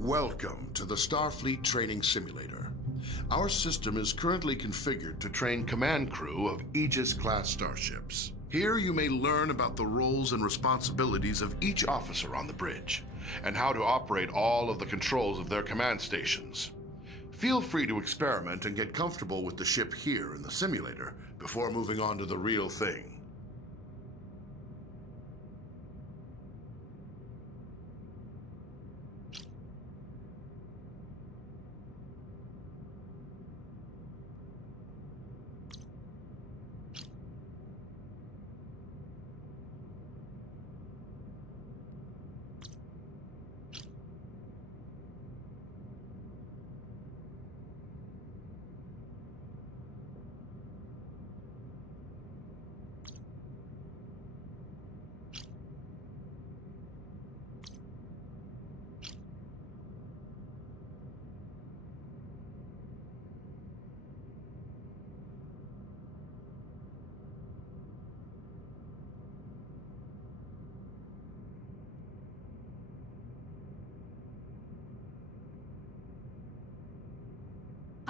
Welcome to the Starfleet Training Simulator. Our system is currently configured to train command crew of Aegis-class starships. Here you may learn about the roles and responsibilities of each officer on the bridge, and how to operate all of the controls of their command stations. Feel free to experiment and get comfortable with the ship here in the simulator before moving on to the real thing.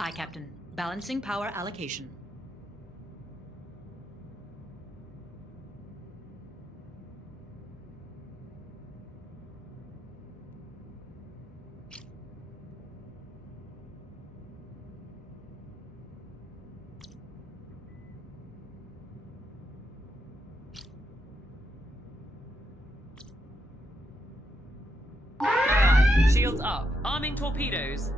Aye, Captain. Balancing power allocation. Shields up. Arming torpedoes.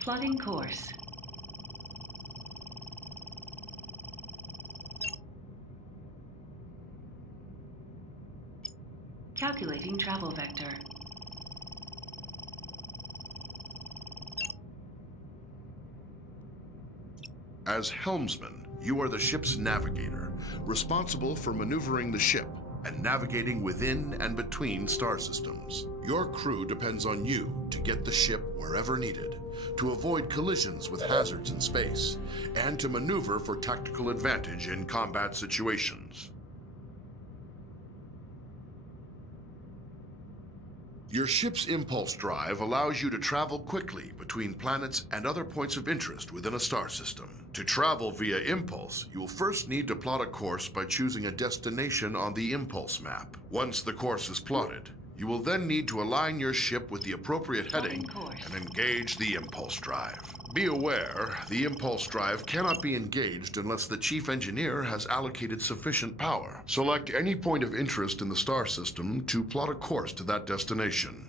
Plotting course. Calculating travel vector. As helmsman, you are the ship's navigator, responsible for maneuvering the ship and navigating within and between star systems. Your crew depends on you to get the ship wherever needed, to avoid collisions with hazards in space, and to maneuver for tactical advantage in combat situations. Your ship's impulse drive allows you to travel quickly between planets and other points of interest within a star system. To travel via impulse, you will first need to plot a course by choosing a destination on the impulse map. Once the course is plotted, you will then need to align your ship with the appropriate heading and engage the impulse drive. Be aware, the impulse drive cannot be engaged unless the chief engineer has allocated sufficient power. Select any point of interest in the star system to plot a course to that destination.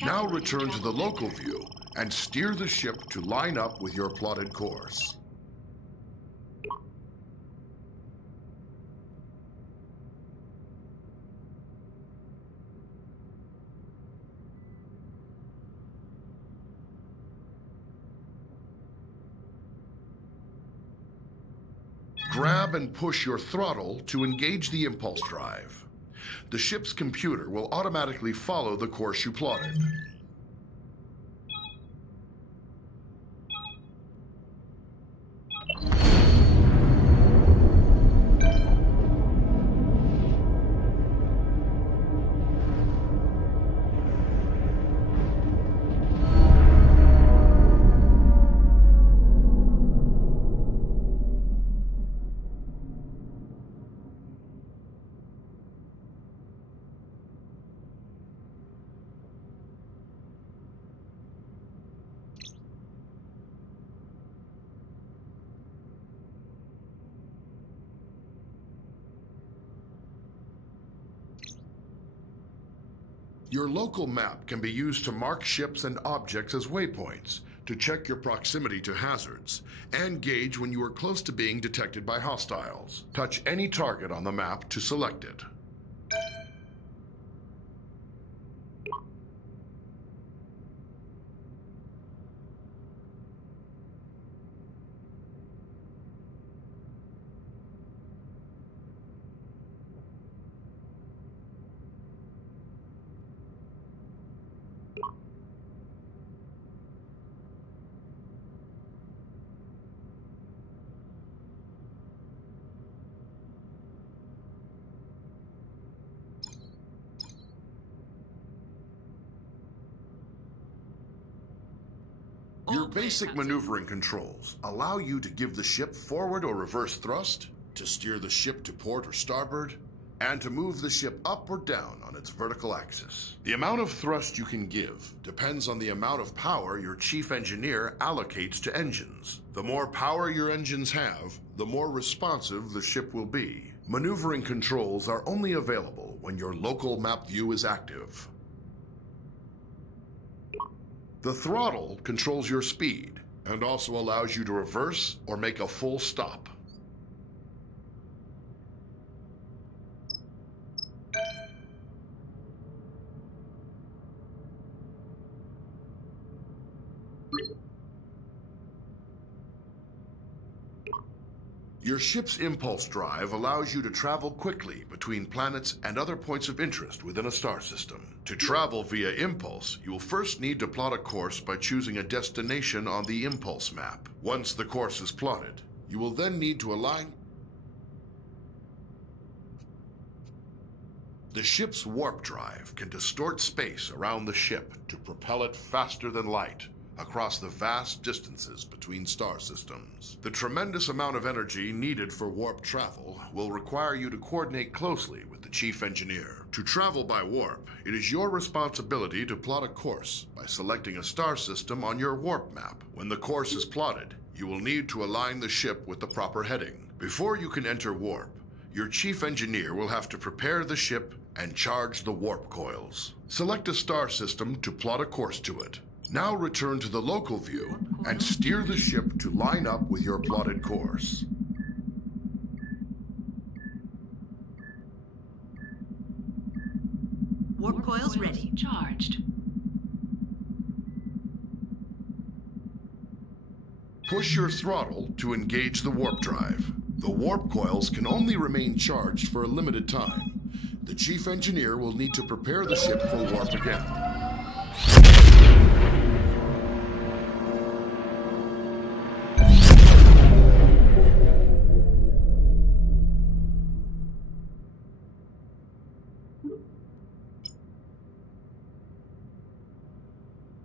Now return to the local view and steer the ship to line up with your plotted course. Grab and push your throttle to engage the impulse drive. The ship's computer will automatically follow the course you plotted. Your local map can be used to mark ships and objects as waypoints, to check your proximity to hazards, and gauge when you are close to being detected by hostiles. Touch any target on the map to select it. Your basic maneuvering controls allow you to give the ship forward or reverse thrust, to steer the ship to port or starboard, and to move the ship up or down on its vertical axis. The amount of thrust you can give depends on the amount of power your chief engineer allocates to engines. The more power your engines have, the more responsive the ship will be. Maneuvering controls are only available when your local map view is active. The throttle controls your speed and also allows you to reverse or make a full stop. Your ship's impulse drive allows you to travel quickly between planets and other points of interest within a star system. To travel via impulse, you will first need to plot a course by choosing a destination on the impulse map. Once the course is plotted, you will then need to align. The ship's warp drive can distort space around the ship to propel it faster than light across the vast distances between star systems. The tremendous amount of energy needed for warp travel will require you to coordinate closely with the chief engineer. To travel by warp, it is your responsibility to plot a course by selecting a star system on your warp map. When the course is plotted, you will need to align the ship with the proper heading. Before you can enter warp, your chief engineer will have to prepare the ship and charge the warp coils. Select a star system to plot a course to it. Now return to the local view and steer the ship to line up with your plotted course. Warp coils ready. Charged. Push your throttle to engage the warp drive. The warp coils can only remain charged for a limited time. The chief engineer will need to prepare the ship for warp again.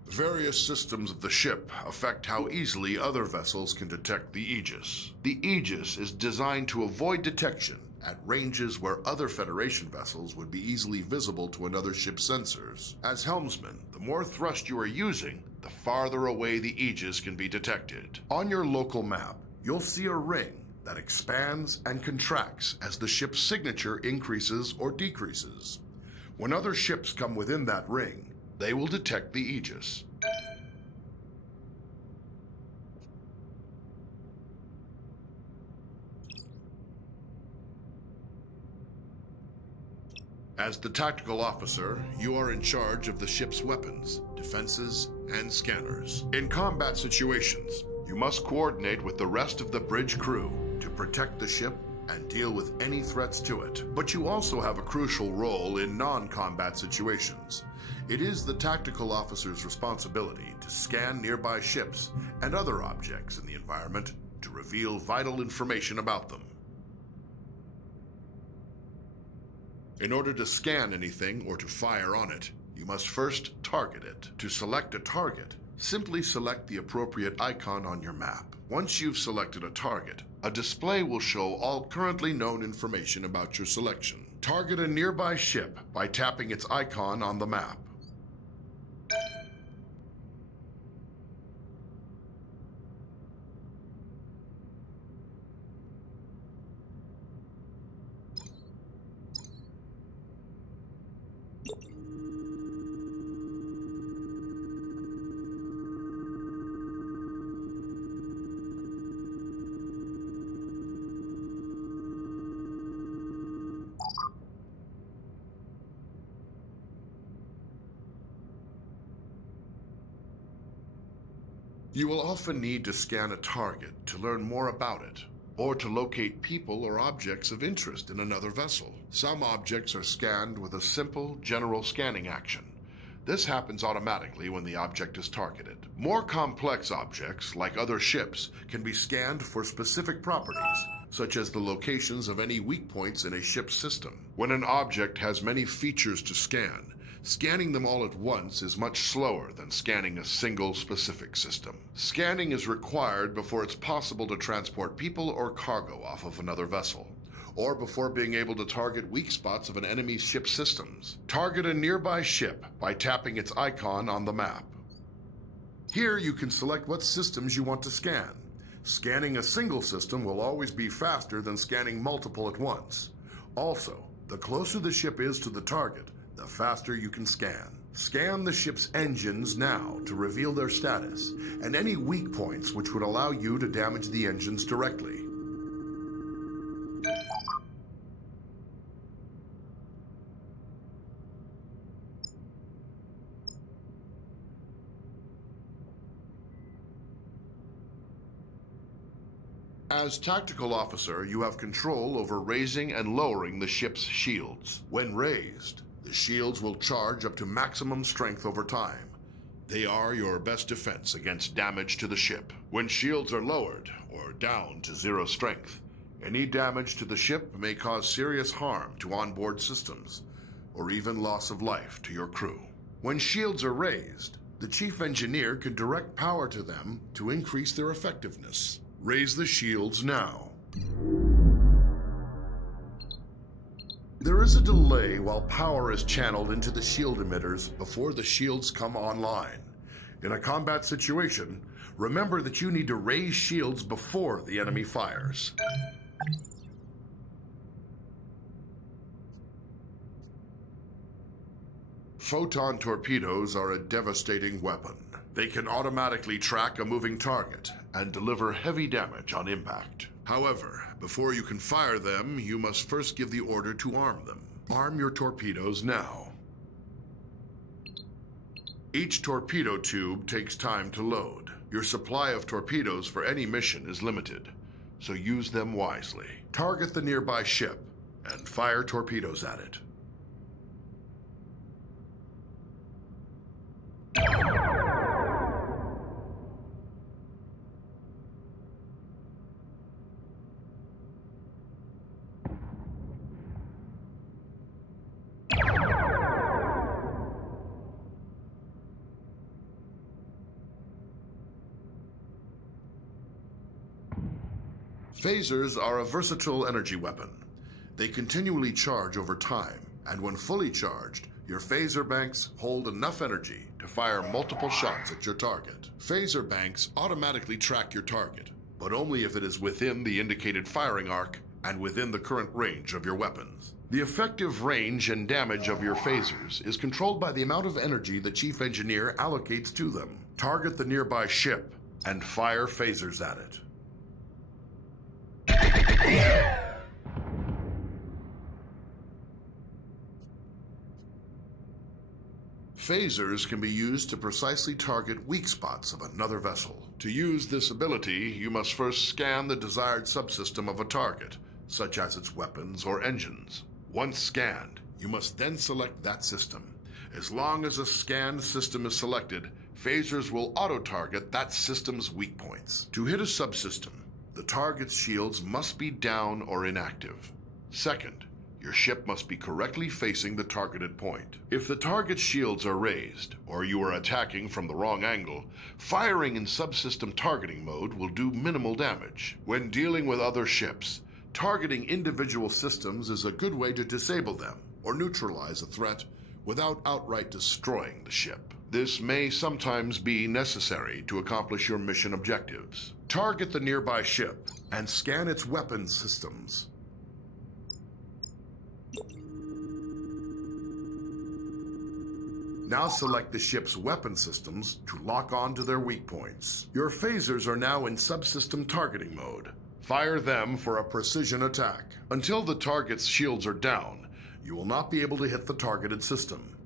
Various systems of the ship affect how easily other vessels can detect the Aegis. The Aegis is designed to avoid detection at ranges where other Federation vessels would be easily visible to another ship's sensors. As helmsman, the more thrust you are using, the farther away the Aegis can be detected. On your local map, you'll see a ring that expands and contracts as the ship's signature increases or decreases. When other ships come within that ring, they will detect the Aegis. As the tactical officer, you are in charge of the ship's weapons, defenses, and scanners. In combat situations, you must coordinate with the rest of the bridge crew to protect the ship and deal with any threats to it. But you also have a crucial role in non-combat situations. It is the tactical officer's responsibility to scan nearby ships and other objects in the environment to reveal vital information about them. In order to scan anything or to fire on it, you must first target it. To select a target, simply select the appropriate icon on your map. Once you've selected a target, a display will show all currently known information about your selection. Target a nearby ship by tapping its icon on the map. You will often need to scan a target to learn more about it, or to locate people or objects of interest in another vessel. Some objects are scanned with a simple, general scanning action. This happens automatically when the object is targeted. More complex objects, like other ships, can be scanned for specific properties, such as the locations of any weak points in a ship's system. When an object has many features to scan, Scanning them all at once is much slower than scanning a single specific system. Scanning is required before it's possible to transport people or cargo off of another vessel, or before being able to target weak spots of an enemy's ship systems. Target a nearby ship by tapping its icon on the map. Here you can select what systems you want to scan. Scanning a single system will always be faster than scanning multiple at once. Also, the closer the ship is to the target, the faster you can scan. Scan the ship's engines now to reveal their status, and any weak points which would allow you to damage the engines directly. As tactical officer, you have control over raising and lowering the ship's shields. When raised, the shields will charge up to maximum strength over time. They are your best defense against damage to the ship. When shields are lowered or down to 0 strength, any damage to the ship may cause serious harm to onboard systems, or even loss of life to your crew. When shields are raised, the chief engineer can direct power to them to increase their effectiveness. Raise the shields now. There is a delay while power is channeled into the shield emitters before the shields come online. In a combat situation, remember that you need to raise shields before the enemy fires. Photon torpedoes are a devastating weapon. They can automatically track a moving target and deliver heavy damage on impact. However, before you can fire them, you must first give the order to arm them. Arm your torpedoes now. Each torpedo tube takes time to load. Your supply of torpedoes for any mission is limited, so use them wisely. Target the nearby ship and fire torpedoes at it. Phasers are a versatile energy weapon. They continually charge over time, and when fully charged, your phaser banks hold enough energy to fire multiple shots at your target. Phaser banks automatically track your target, but only if it is within the indicated firing arc and within the current range of your weapons. The effective range and damage of your phasers is controlled by the amount of energy the chief engineer allocates to them. Target the nearby ship and fire phasers at it. Phasers can be used to precisely target weak spots of another vessel. To use this ability, you must first scan the desired subsystem of a target, such as its weapons or engines. Once scanned, you must then select that system. As long as a scanned system is selected, phasers will auto-target that system's weak points. To hit a subsystem, the target's shields must be down or inactive. Second, your ship must be correctly facing the targeted point. If the target's shields are raised, or you are attacking from the wrong angle, firing in subsystem targeting mode will do minimal damage. When dealing with other ships, targeting individual systems is a good way to disable them or neutralize a threat without outright destroying the ship. This may sometimes be necessary to accomplish your mission objectives. Target the nearby ship and scan its weapons systems. Now select the ship's weapon systems to lock on to their weak points. Your phasers are now in subsystem targeting mode. Fire them for a precision attack. Until the target's shields are down, you will not be able to hit the targeted system.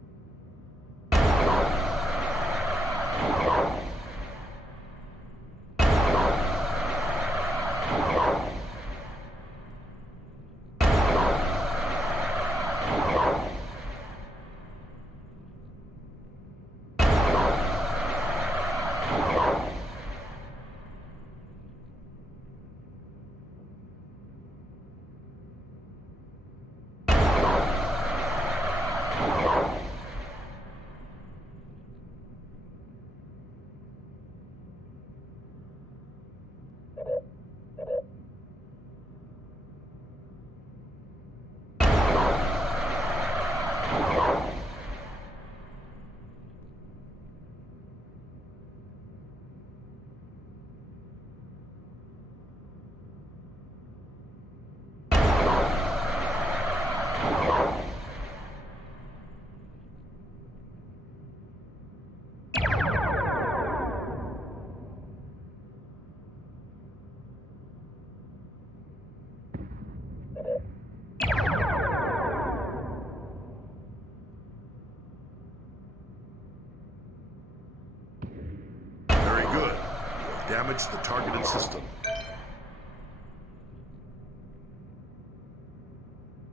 damage the targeted system.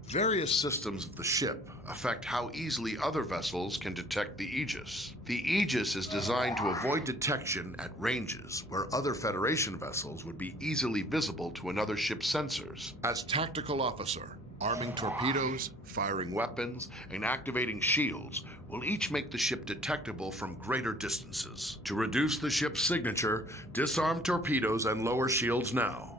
Various systems of the ship affect how easily other vessels can detect the Aegis. The Aegis is designed to avoid detection at ranges where other Federation vessels would be easily visible to another ship's sensors. As tactical officer, arming torpedoes, firing weapons, and activating shields will each make the ship detectable from greater distances. To reduce the ship's signature, disarm torpedoes and lower shields now.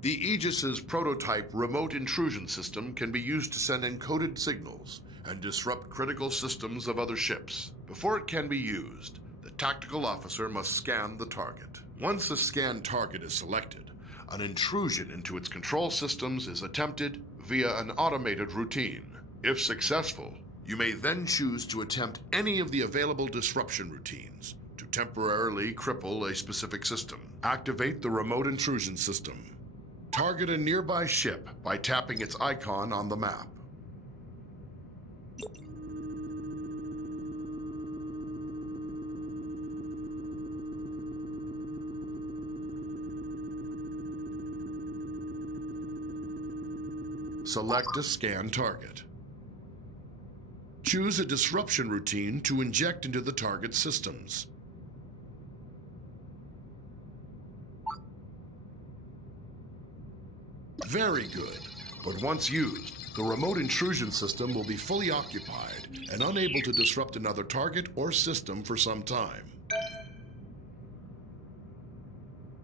The Aegis's prototype remote intrusion system can be used to send encoded signals and disrupt critical systems of other ships. Before it can be used, the tactical officer must scan the target. Once the scanned target is selected, an intrusion into its control systems is attempted via an automated routine. If successful, you may then choose to attempt any of the available disruption routines to temporarily cripple a specific system. Activate the remote intrusion system. Target a nearby ship by tapping its icon on the map. Select a scan target. Choose a disruption routine to inject into the target systems. Very good, but once used, the remote intrusion system will be fully occupied and unable to disrupt another target or system for some time.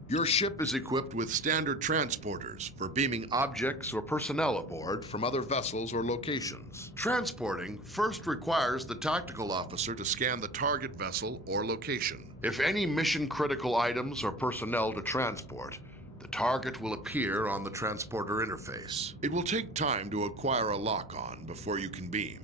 Your ship is equipped with standard transporters for beaming objects or personnel aboard from other vessels or locations. Transporting first requires the tactical officer to scan the target vessel or location. If any mission-critical items or personnel to transport, the target will appear on the transporter interface. It will take time to acquire a lock-on before you can beam,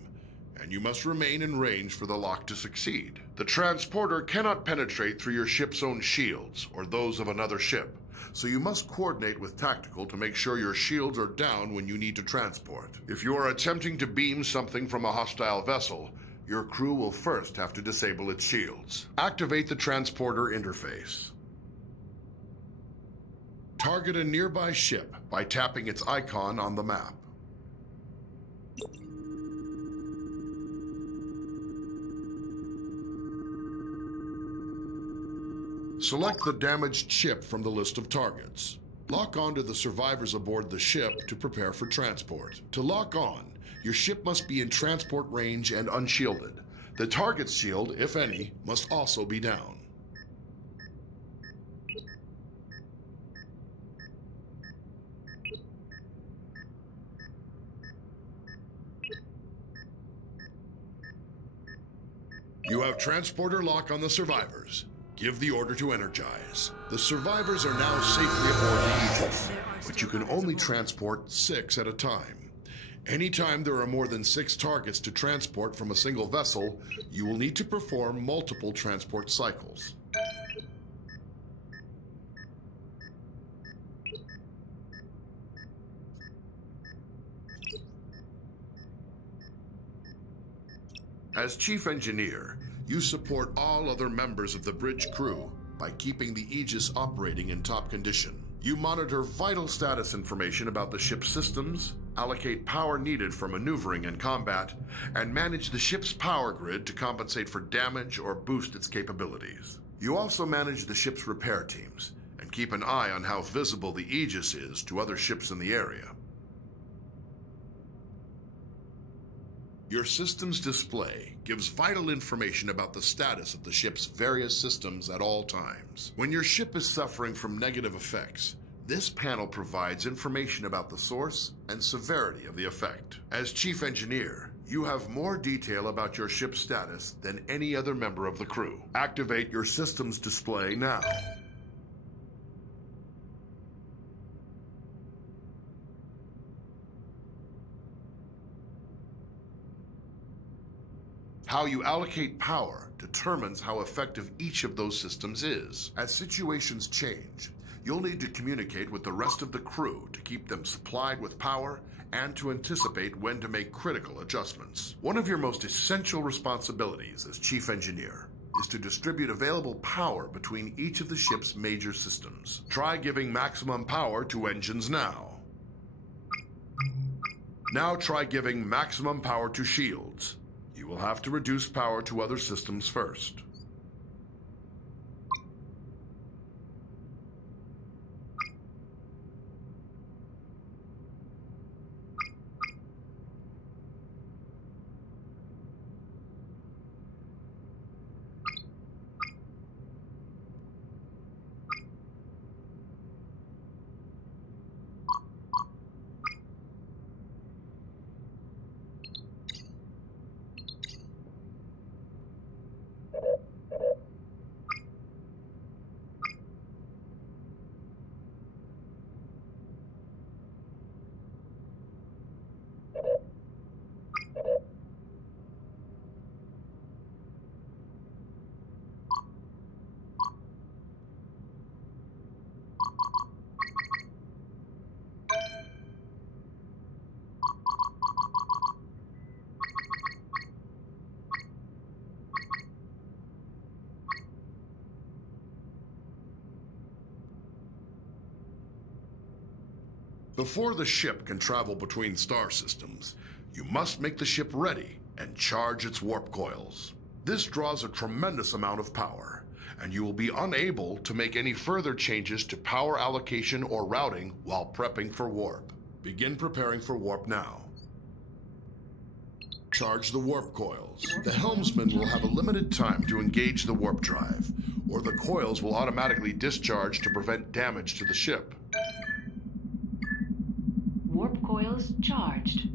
and you must remain in range for the lock to succeed. The transporter cannot penetrate through your ship's own shields or those of another ship, so you must coordinate with tactical to make sure your shields are down when you need to transport. If you are attempting to beam something from a hostile vessel, your crew will first have to disable its shields. Activate the transporter interface. Target a nearby ship by tapping its icon on the map. Select the damaged ship from the list of targets. Lock on to the survivors aboard the ship to prepare for transport. To lock on, your ship must be in transport range and unshielded. The target's shield, if any, must also be down. You have transporter lock on the survivors. Give the order to energize. The survivors are now safely aboard the Aegis, but you can only transport 6 at a time. Anytime there are more than 6 targets to transport from a single vessel, you will need to perform multiple transport cycles. As chief engineer, you support all other members of the bridge crew by keeping the Aegis operating in top condition. You monitor vital status information about the ship's systems, allocate power needed for maneuvering and combat, and manage the ship's power grid to compensate for damage or boost its capabilities. You also manage the ship's repair teams and keep an eye on how visible the Aegis is to other ships in the area. Your system's display gives vital information about the status of the ship's various systems at all times. When your ship is suffering from negative effects, this panel provides information about the source and severity of the effect. As chief engineer, you have more detail about your ship's status than any other member of the crew. Activate your system's display now. How you allocate power determines how effective each of those systems is. As situations change, you'll need to communicate with the rest of the crew to keep them supplied with power and to anticipate when to make critical adjustments. One of your most essential responsibilities as Chief Engineer is to distribute available power between each of the ship's major systems. Try giving maximum power to engines now. Now try giving maximum power to shields. You will have to reduce power to other systems first. Before the ship can travel between star systems, you must make the ship ready and charge its warp coils. This draws a tremendous amount of power, and you will be unable to make any further changes to power allocation or routing while prepping for warp. Begin preparing for warp now. Charge the warp coils. The helmsman will have a limited time to engage the warp drive, or the coils will automatically discharge to prevent damage to the ship. Warp coils charged.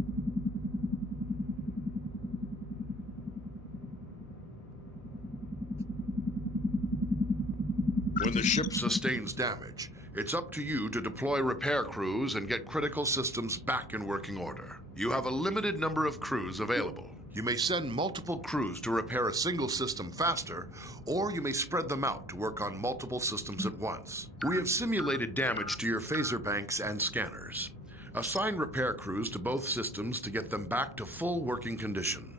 When the ship sustains damage, it's up to you to deploy repair crews and get critical systems back in working order. You have a limited number of crews available. You may send multiple crews to repair a single system faster, or you may spread them out to work on multiple systems at once. We have simulated damage to your phaser banks and scanners. Assign repair crews to both systems to get them back to full working condition.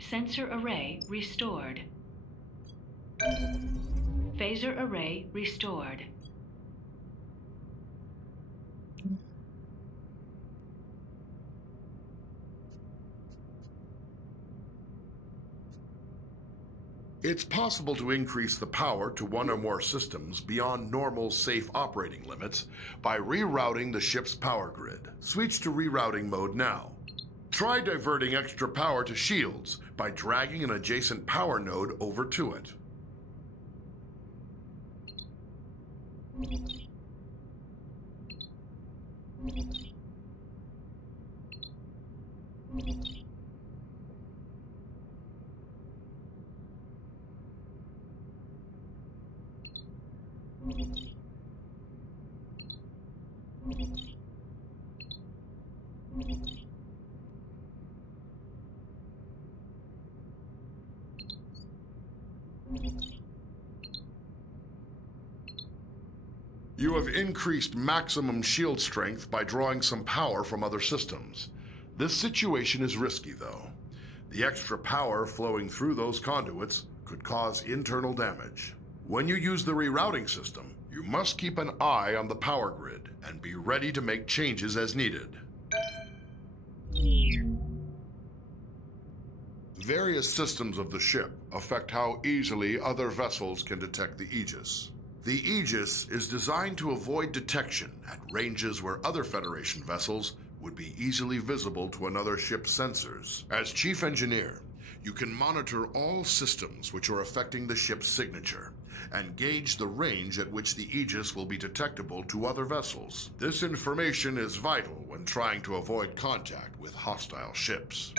Sensor array restored. Phaser array restored. It's possible to increase the power to one or more systems beyond normal safe operating limits by rerouting the ship's power grid. Switch to rerouting mode now. Try diverting extra power to shields by dragging an adjacent power node over to it. You have increased maximum shield strength by drawing some power from other systems. This situation is risky, though. The extra power flowing through those conduits could cause internal damage. When you use the rerouting system, you must keep an eye on the power grid and be ready to make changes as needed. Various systems of the ship affect how easily other vessels can detect the Aegis. The Aegis is designed to avoid detection at ranges where other Federation vessels would be easily visible to another ship's sensors. As Chief Engineer, you can monitor all systems which are affecting the ship's signature and gauge the range at which the Aegis will be detectable to other vessels. This information is vital when trying to avoid contact with hostile ships.